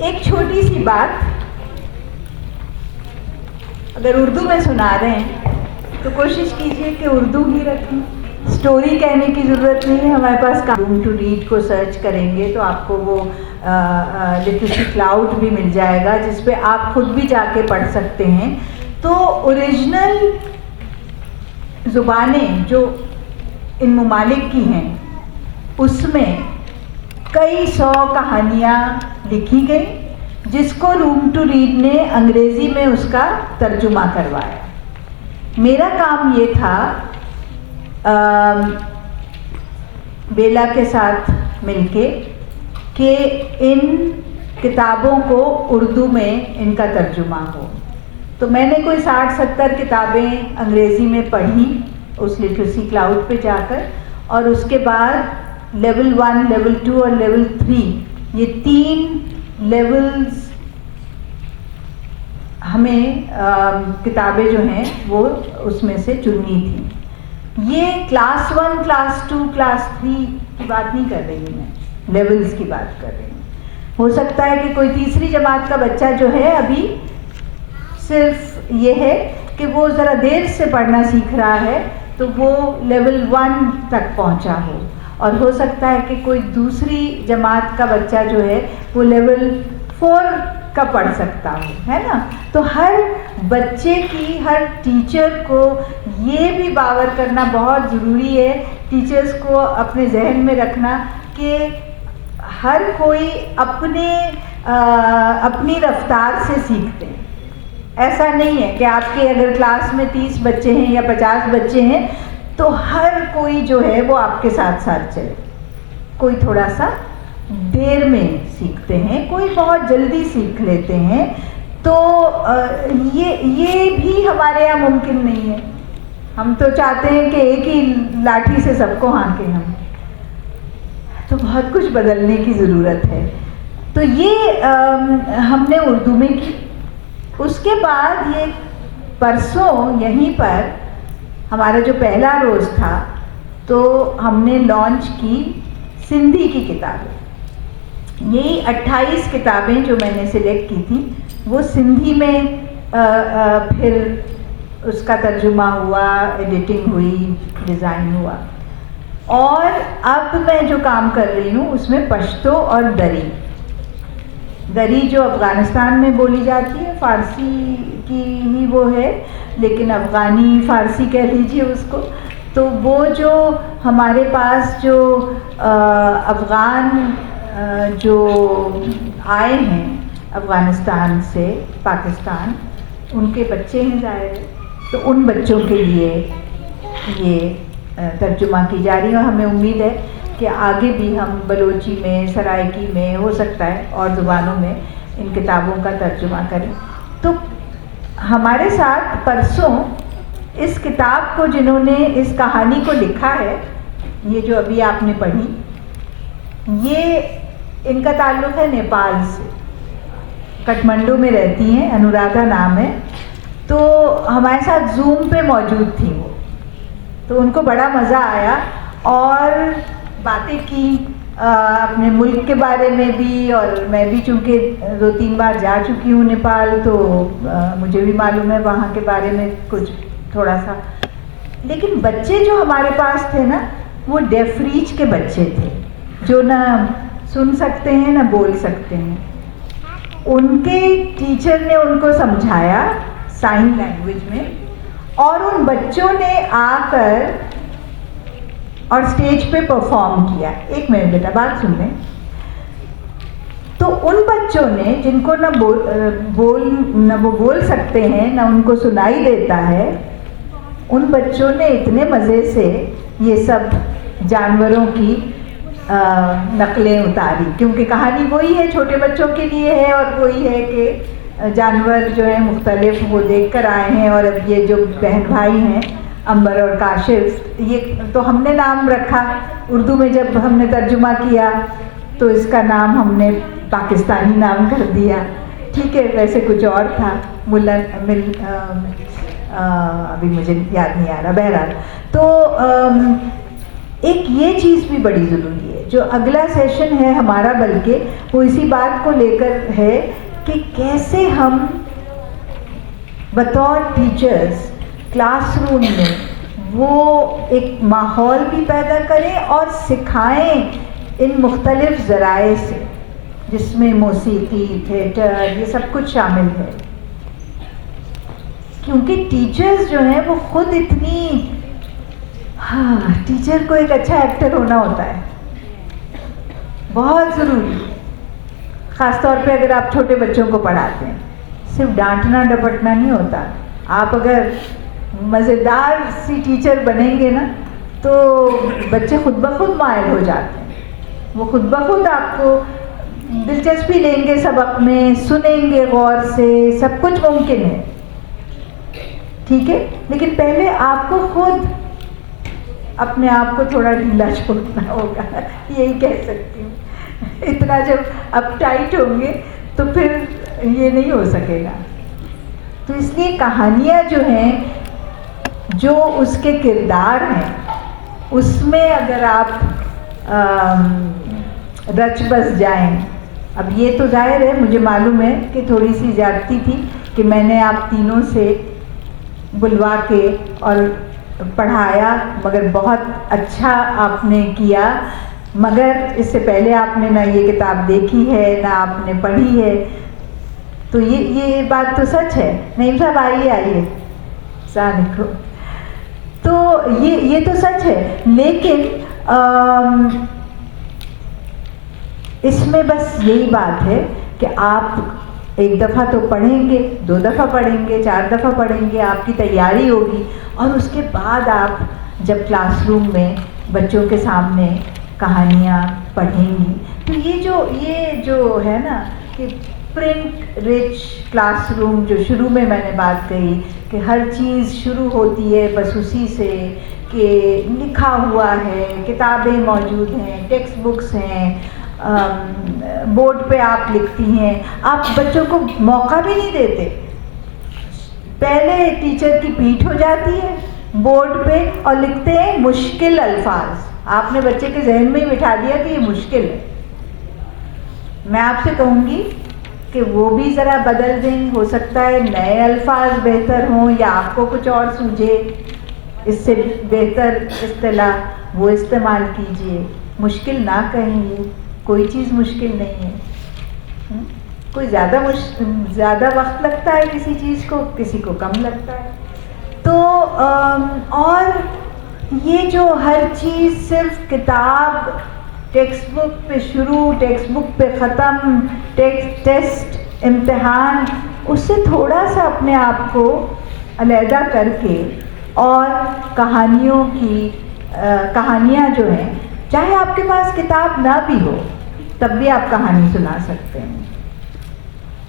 एक छोटी सी बात, अगर उर्दू में सुना रहे हैं तो कोशिश कीजिए कि उर्दू ही रखें। स्टोरी कहने की ज़रूरत नहीं है। हमारे पास रूम टू रीड को सर्च करेंगे तो आपको वो लिटरेसी क्लाउड भी मिल जाएगा, जिस पे आप खुद भी जाके पढ़ सकते हैं। तो ओरिजिनल ज़ुबानें जो इन ममालिक की हैं, उसमें कई 100 कहानियाँ लिखी गई, जिसको रूम टू रीड ने अंग्रेज़ी में उसका तर्जुमा करवाया। मेरा काम ये था बेला के साथ मिलके कि इन किताबों को उर्दू में इनका तर्जुमा हो। तो मैंने कोई 60-70 किताबें अंग्रेज़ी में पढ़ी उस लिटरेसी क्लाउड पे जाकर, और उसके बाद लेवल 1, लेवल 2 और लेवल 3, ये 3 लेवल्स हमें किताबें जो हैं वो उसमें से चुननी थी। ये क्लास 1, क्लास 2, क्लास 3 की बात नहीं कर रही हूँ, मैं लेवल्स की बात कर रही हूँ। हो सकता है कि कोई तीसरी जमात का बच्चा जो है अभी सिर्फ ये है कि वो ज़रा देर से पढ़ना सीख रहा है, तो वो लेवल 1 तक पहुँचा हो, और हो सकता है कि कोई दूसरी जमात का बच्चा जो है वो लेवल 4 का पढ़ सकता हो, है ना। तो हर बच्चे की, हर टीचर को ये भी बावर करना बहुत ज़रूरी है, टीचर्स को अपने जहन में रखना कि हर कोई अपनी रफ्तार से सीखते हैं। ऐसा नहीं है कि आपके अगर क्लास में 30 बच्चे हैं या 50 बच्चे हैं तो हर कोई जो है वो आपके साथ साथ चले। कोई थोड़ा सा देर में सीखते हैं, कोई बहुत जल्दी सीख लेते हैं। तो ये भी हमारे यहाँ मुमकिन नहीं है। हम तो चाहते हैं कि एक ही लाठी से सबको हाँकें हम, तो बहुत कुछ बदलने की ज़रूरत है। तो ये हमने उर्दू में की। उसके बाद ये परसों यहीं पर हमारा जो पहला रोज़ था, तो हमने लॉन्च की सिंधी की किताबें। यही 28 किताबें जो मैंने सिलेक्ट की थी वो सिंधी में फिर उसका तर्जुमा हुआ, एडिटिंग हुई, डिज़ाइन हुआ। और अब मैं जो काम कर रही हूँ उसमें पश्तो और दरी, दरी जो अफ़गानिस्तान में बोली जाती है, फ़ारसी की ही वो है, लेकिन अफ़गानी फ़ारसी कह लीजिए उसको। तो वो जो हमारे पास जो अफ़गान जो आए हैं अफ़गानिस्तान से पाकिस्तान, उनके बच्चे हैं ज़ाहिर, तो उन बच्चों के लिए ये तर्जुमा की जा रही है। और हमें उम्मीद है कि आगे भी हम बलोची में, सराइकी में, हो सकता है और ज़ुबानों में इन किताबों का तर्जुमा करें। तो हमारे साथ परसों इस किताब को, जिन्होंने इस कहानी को लिखा है, ये जो अभी आपने पढ़ी, ये इनका ताल्लुक़ है नेपाल से, काठमांडू में रहती हैं, अनुराधा नाम है। तो हमारे साथ जूम पे मौजूद थी वो, तो उनको बड़ा मज़ा आया और बातें की अपने मुल्क के बारे में भी। और मैं भी चूँकि 2-3 बार जा चुकी हूँ नेपाल, तो मुझे भी मालूम है वहाँ के बारे में कुछ थोड़ा सा। लेकिन बच्चे जो हमारे पास थे ना, वो डेफ रीच के बच्चे थे, जो ना सुन सकते हैं ना बोल सकते हैं। उनके टीचर ने उनको समझाया साइन लैंग्वेज में, और उन बच्चों ने आकर और स्टेज पे परफॉर्म किया। एक मिनट बेटा, बात सुन लें। तो उन बच्चों ने, जिनको ना वो बोल सकते हैं, ना उनको सुनाई देता है, उन बच्चों ने इतने मज़े से ये सब जानवरों की नकलें उतारी, क्योंकि कहानी वही है, छोटे बच्चों के लिए है, और वही है कि जानवर जो है मुख्तलिफ वो देख कर आए हैं। और अब ये जो बहन भाई हैं अंबर और काशिफ, ये तो हमने नाम रखा, उर्दू में जब हमने तर्जुमा किया तो इसका नाम हमने पाकिस्तानी नाम कर दिया, ठीक है। वैसे कुछ और था, अभी मुझे याद नहीं आ रहा। बहरहाल, तो एक ये चीज़ भी बड़ी ज़रूरी है, जो अगला सेशन है हमारा, बल्कि वो इसी बात को लेकर है कि कैसे हम बतौर टीचर्स क्लासरूम में वो एक माहौल भी पैदा करें और सिखाएं इन मुख्तलिफ ज़राए से, जिसमें मौसीकी, थिएटर, ये सब कुछ शामिल है। क्योंकि टीचर्स जो हैं वो खुद इतनी, हाँ, टीचर को एक अच्छा एक्टर होना होता है, बहुत ज़रूरी। ख़ास तौर पे अगर आप छोटे बच्चों को पढ़ाते हैं, सिर्फ डांटना डपटना नहीं होता। आप अगर मज़ेदार सी टीचर बनेंगे ना, तो बच्चे खुद ब खुद मायल हो जाते हैं, वो खुद ब खुद आपको दिलचस्पी लेंगे सबक में, सुनेंगे गौर से, सब कुछ मुमकिन है, ठीक है। लेकिन पहले आपको खुद अपने आप को थोड़ा ढीला छोड़ना होगा, यही कह सकती हूँ। इतना जब अब टाइट होंगे तो फिर ये नहीं हो सकेगा। तो इसलिए कहानियाँ जो हैं, जो उसके किरदार हैं, उसमें अगर आप रच बस जाएं। अब ये तो जाहिर है, मुझे मालूम है कि थोड़ी सी ज़्यादती थी कि मैंने आप तीनों से बुलवा के और पढ़ाया, मगर बहुत अच्छा आपने किया। मगर इससे पहले आपने ना ये किताब देखी है, ना आपने पढ़ी है, तो ये बात तो सच है। नईम साहब आइए, सलाम। तो ये तो सच है, लेकिन इसमें बस यही बात है कि आप एक दफ़ा तो पढ़ेंगे, 2 दफ़ा पढ़ेंगे, 4 दफ़ा पढ़ेंगे, आपकी तैयारी होगी, और उसके बाद आप जब क्लासरूम में बच्चों के सामने कहानियाँ पढ़ेंगी, तो ये जो है ना कि प्रिंट रिच क्लासरूम, जो शुरू में मैंने बात कही कि हर चीज़ शुरू होती है बस उसी से कि लिखा हुआ है, किताबें मौजूद हैं, टेक्स्ट बुक्स हैं, बोर्ड पे आप लिखती हैं, आप बच्चों को मौका भी नहीं देते। पहले टीचर की पीठ हो जाती है बोर्ड पे और लिखते हैं मुश्किल अल्फाज। आपने बच्चे के जहन में ही बिठा दिया कि ये मुश्किल है। मैं आपसे कहूँगी कि वो भी ज़रा बदल दें, हो सकता है नए अल्फाज बेहतर हों, या आपको कुछ और सूझे इससे बेहतर इस्तिलाह, वो इस्तेमाल कीजिए। मुश्किल ना कहेंगे, कोई चीज़ मुश्किल नहीं है। कोई ज़्यादा वक्त लगता है किसी चीज़ को, किसी को कम लगता है। तो और ये जो हर चीज़ सिर्फ किताब, टेक्स्ट बुक पे शुरू, टेक्स्ट बुक पे ख़त्म, टेस्ट, इम्तिहान, उससे थोड़ा सा अपने आप को अलहदा करके और कहानियाँ जो हैं, चाहे आपके पास किताब ना भी हो तब भी आप कहानी सुना सकते हैं।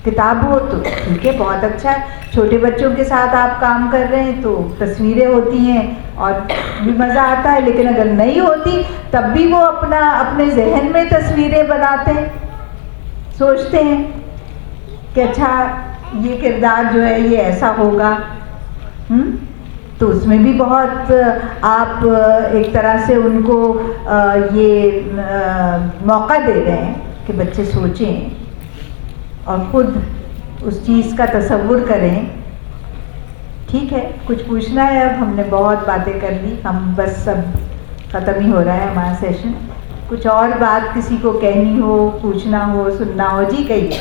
किताब हो तो ठीक है, बहुत अच्छा है। छोटे बच्चों के साथ आप काम कर रहे हैं तो तस्वीरें होती हैं और भी मज़ा आता है, लेकिन अगर नहीं होती तब भी वो अपने जहन में तस्वीरें बनाते हैं, सोचते हैं कि अच्छा ये किरदार जो है ये ऐसा होगा। तो उसमें भी बहुत आप एक तरह से उनको ये मौका दे रहे हैं कि बच्चे सोचें और खुद उस चीज़ का तसव्वुर करें। ठीक है, कुछ पूछना है? अब हमने बहुत बातें कर ली, हम बस सब ख़त्म ही हो रहा है हमारा सेशन। कुछ और बात किसी को कहनी हो, पूछना हो, सुनना हो? जी कहिए।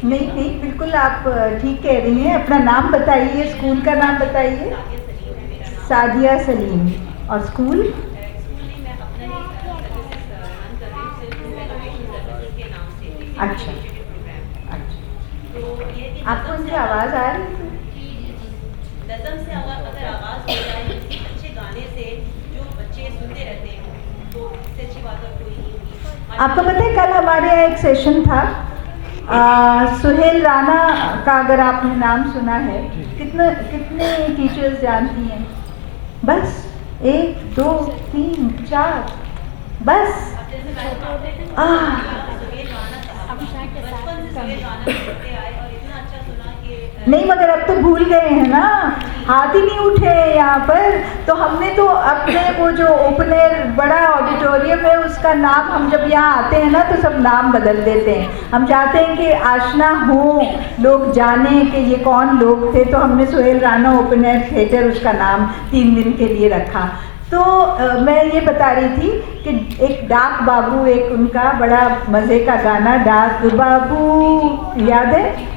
नहीं, बिल्कुल आप ठीक कह रही हैं। अपना नाम बताइए, स्कूल का नाम बताइए। सादिया सलीम। और स्कूल? अच्छा, आपको उनकी आवाज़ आ रही थी? नज़म से अगर आवाज़ हो जाए किसी अच्छे गाने से जो बच्चे सुनते रहते हैं तो इससे अच्छी बात और कोई नहीं होगी। आपको पता है कल हमारे यहाँ एक सेशन था, सुहेल राना का अगर आपने नाम सुना है, कितने टीचर्स जानती हैं? बस 1 2 3 4 बस। नहीं, मगर अब तो भूल गए हैं ना, हाथ ही नहीं उठे यहाँ पर। तो हमने तो अपने वो जो ओपन एयर बड़ा ऑडिटोरियम है उसका नाम, हम जब यहाँ आते हैं ना तो सब नाम बदल देते हैं। हम चाहते हैं कि आशना हो, लोग जाने कि ये कौन लोग थे। तो हमने Suhail Rana open air theatre उसका नाम 3 दिन के लिए रखा। तो मैं ये बता रही थी कि एक डाक बाबू, एक उनका बड़ा मज़े का गाना, डाक बाबू याद है?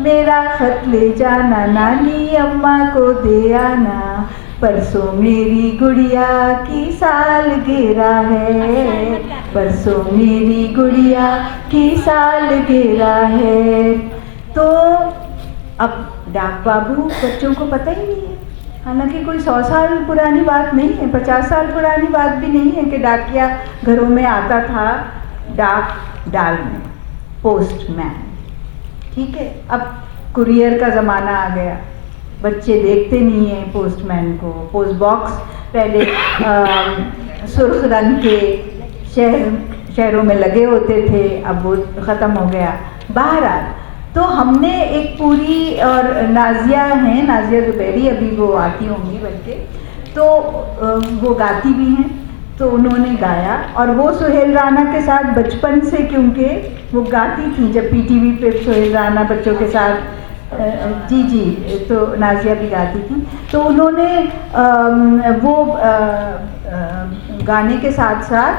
मेरा खत ले जाना, नानी अम्मा को दे आना, परसों मेरी गुड़िया की सालगिरह है, परसों मेरी गुड़िया की सालगिरह है। तो अब डाक बाबू बच्चों को पता ही नहीं है, हालांकि कोई 100 साल पुरानी बात नहीं है, 50 साल पुरानी बात भी नहीं है कि डाकिया घरों में आता था डाक डालने, पोस्टमैन। ठीक है, अब कुरियर का ज़माना आ गया, बच्चे देखते नहीं हैं पोस्टमैन को। पोस्ट बॉक्स पहले सुर्ख रंग के शहरों में लगे होते थे, अब वो ख़त्म हो गया। बहरहाल, तो हमने एक पूरी, और नाजिया हैं, नाजिया ज़ुबैरी, अभी वो आती होंगी बल्कि, तो वो गाती भी हैं, तो उन्होंने गाया। और वो सुहेल राना के साथ बचपन से, क्योंकि वो गाती थी जब पीटीवी पे सुहेल राना बच्चों के साथ, जी, तो नाजिया भी गाती थी। तो उन्होंने वो गाने के साथ साथ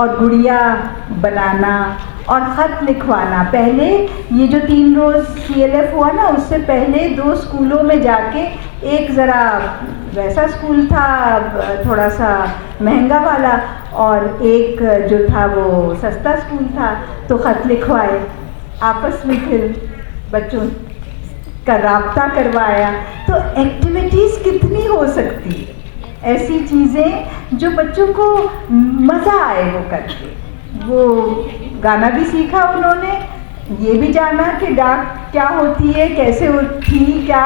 और गुड़िया बनाना और ख़त लिखवाना। पहले ये जो 3 रोज़ CLF हुआ ना, उससे पहले 2 स्कूलों में जाके, एक ज़रा वैसा स्कूल था थोड़ा सा महंगा वाला, और एक जो था वो सस्ता स्कूल था, तो ख़त लिखवाए, आपस में फिर बच्चों का राब्ता करवाया। तो एक्टिविटीज़ कितनी हो सकती है, ऐसी चीज़ें जो बच्चों को मज़ा आए वो करके। वो गाना भी सीखा उन्होंने, ये भी जाना कि डाक क्या होती है, कैसे होती, क्या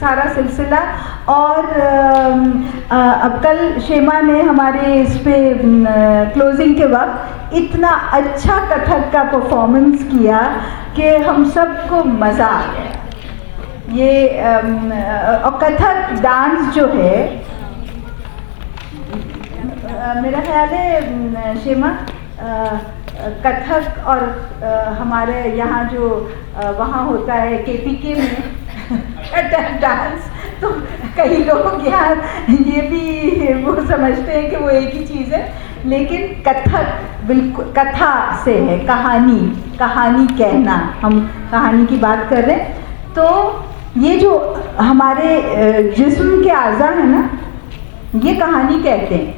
सारा सिलसिला। और अब कल शेमा ने हमारे इस पे क्लोजिंग के वक्त इतना अच्छा कथक का परफॉर्मेंस किया कि हम सबको मज़ा आ गया। ये और कथक डांस जो है, मेरा ख्याल है शेमा, कथक और हमारे यहाँ जो वहाँ होता है KPK में कथक डांस, तो कई लोग यहाँ ये भी वो समझते हैं कि वो एक ही चीज़ है, लेकिन कथक बिल्कुल कथा से है, कहानी कहना। हम कहानी की बात कर रहे हैं, तो ये जो हमारे जिस्म के आज़ा है ना, ये कहानी कहते हैं।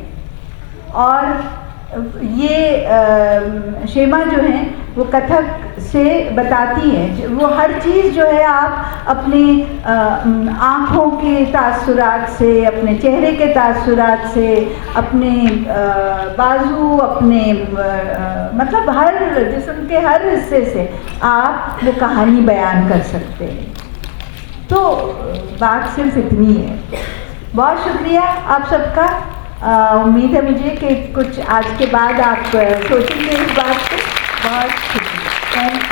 और ये शेमा जो है वो कथक से बताती हैं, वो हर चीज़ जो है आप अपने आँखों के तासुरात से, अपने चेहरे के तासुरात से, अपने बाजू, अपने मतलब हर जिस्म के हर हिस्से से आप वो कहानी बयान कर सकते हैं। तो बात सिर्फ इतनी है। बहुत शुक्रिया आप सबका। उम्मीद है मुझे कि कुछ आज के बाद आप सोचेंगे इस बात पे। बहुत शुक्रिया, थैंक यू।